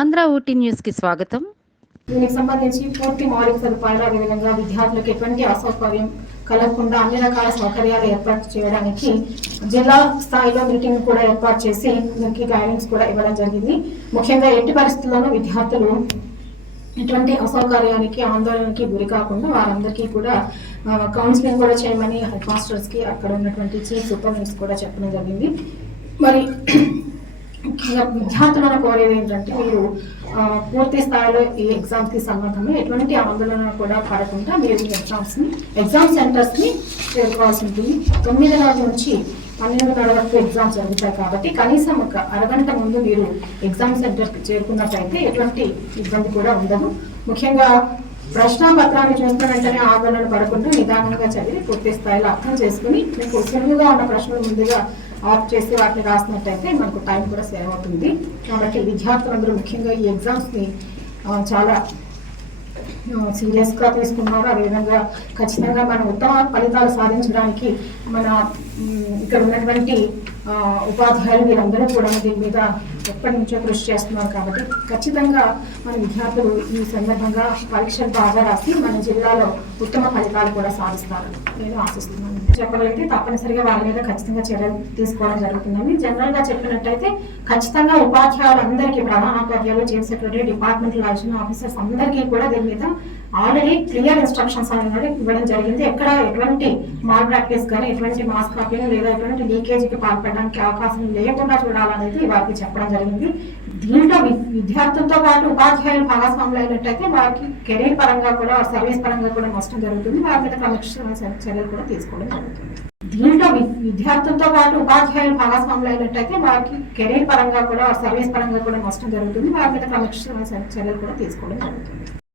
ఆంధ్ర ఊటీ న్యూస్కి స్వాగతం. దీనికి సంబంధించి పూర్తి మౌలిక సదుపాయాలు అదేవిధంగా విద్యార్థులకు ఎటువంటి అసౌకర్యం కలగకుండా అన్ని రకాల సౌకర్యాలు ఏర్పాటు చేయడానికి జిల్లా స్థాయిలో మీటింగ్ కూడా ఏర్పాటు చేసి దీనికి గైడెన్స్ కూడా ఇవ్వడం జరిగింది. ముఖ్యంగా ఎట్టి పరిస్థితుల్లోనూ విద్యార్థులు ఎటువంటి అసౌకర్యానికి ఆందోళనకి గురి కాకుండా వారందరికీ కూడా కౌన్సిలింగ్ కూడా చేయమని హెడ్ మాస్టర్స్కి అక్కడ ఉన్నటువంటి చీఫ్ సూపర్వైజర్స్ కూడా చెప్పడం జరిగింది. మరి ముఖ్యంగా విద్యార్థులను కోరేది ఏంటంటే మీరు పూర్తి స్థాయిలో ఈ ఎగ్జామ్స్కి సంబంధంలో ఎటువంటి ఆందోళన కూడా పడకుండా మీరు ఎగ్జామ్స్ని ఎగ్జామ్ సెంటర్స్ని చేరుకోవాల్సి ఉంటుంది. తొమ్మిదిన్నర నుంచి పన్నెండున్నర వరకు ఎగ్జామ్స్ జరుగుతాయి కాబట్టి కనీసం ఒక అరగంట ముందు మీరు ఎగ్జామ్ సెంటర్కి చేరుకున్నట్లయితే ఎటువంటి ఇబ్బంది కూడా ఉండదు. ముఖ్యంగా ప్రశ్న పత్రాన్ని చూసిన వెంటనే ఆందోళన పడకుండా నిదానంగా చదివి పూర్తి స్థాయిలో అర్థం చేసుకుని మీకు సులువుగా ఉన్న ప్రశ్నలు ముందుగా ఆఫ్ చేసి వాటిని రాసినట్టయితే మనకు టైం కూడా సేవ్ అవుతుంది. కాబట్టి విద్యార్థులందరూ ముఖ్యంగా ఈ ఎగ్జామ్స్ని చాలా సీరియస్గా తీసుకున్నారు అదేవిధంగా ఖచ్చితంగా మనం ఉత్తమ ఫలితాలు సాధించడానికి మన ఇక్కడ ఉన్నటువంటి ఉపాధ్యాయులు వీరందరూ కూడా దీని మీద ఎప్పటి నుంచో కృషి చేస్తున్నారు కాబట్టి ఖచ్చితంగా మన విద్యార్థులు ఈ సందర్భంగా పరీక్షలు బాగా రాసి మన జిల్లాలో ఉత్తమ ఫలితాలు కూడా సాధిస్తారు. నేను ఆశిస్తున్నాను. చెప్పగలిగితే తప్పనిసరిగా వారి మీద ఖచ్చితంగా చర్యలు తీసుకోవడం జరుగుతుందని జనరల్గా చెప్పినట్టయితే ఖచ్చితంగా ఉపాధ్యాయులు అందరికీ ప్రధానోపాధ్యాయులు chief secretary department liaison officers అందరికీ కూడా దీని మీద ఆల్రెడీ క్లియర్ ఇన్స్ట్రక్షన్స్ అనేది ఇవ్వడం జరిగింది. ఎక్కడ ఎటువంటి మాల్ ప్రాక్టీస్ కానీ ఎటువంటి మాస్ కాపీలు లేదా ఎటువంటి లీకేజీకి పాల్పడడానికి అవకాశం లేకుండా చూడాలనేది వారికి చెప్పడం జరిగింది. దీంట్లో విద్యార్థులతో పాటు ఉపాధ్యాయులు భాగస్వాములు అయినట్టయితే వారికి కెరీర్ పరంగా కూడా సర్వీస్ పరంగా కూడా నష్టం జరుగుతుంది. వారి మీద క్రమశిక్షణ చర్యలు కూడా తీసుకోవడం జరుగుతుంది. దీంట్లో వి- విద్యార్థులతో పాటు ఉపాధ్యాయులు భాగస్వాములు అయినట్టయితే వారికి కెరీర్ పరంగా కూడా సర్వీస్ పరంగా కూడా నష్టం జరుగుతుంది. వారి మీద క్రమశిక్షణ చర్యలు కూడా తీసుకోవడం జరుగుతుంది.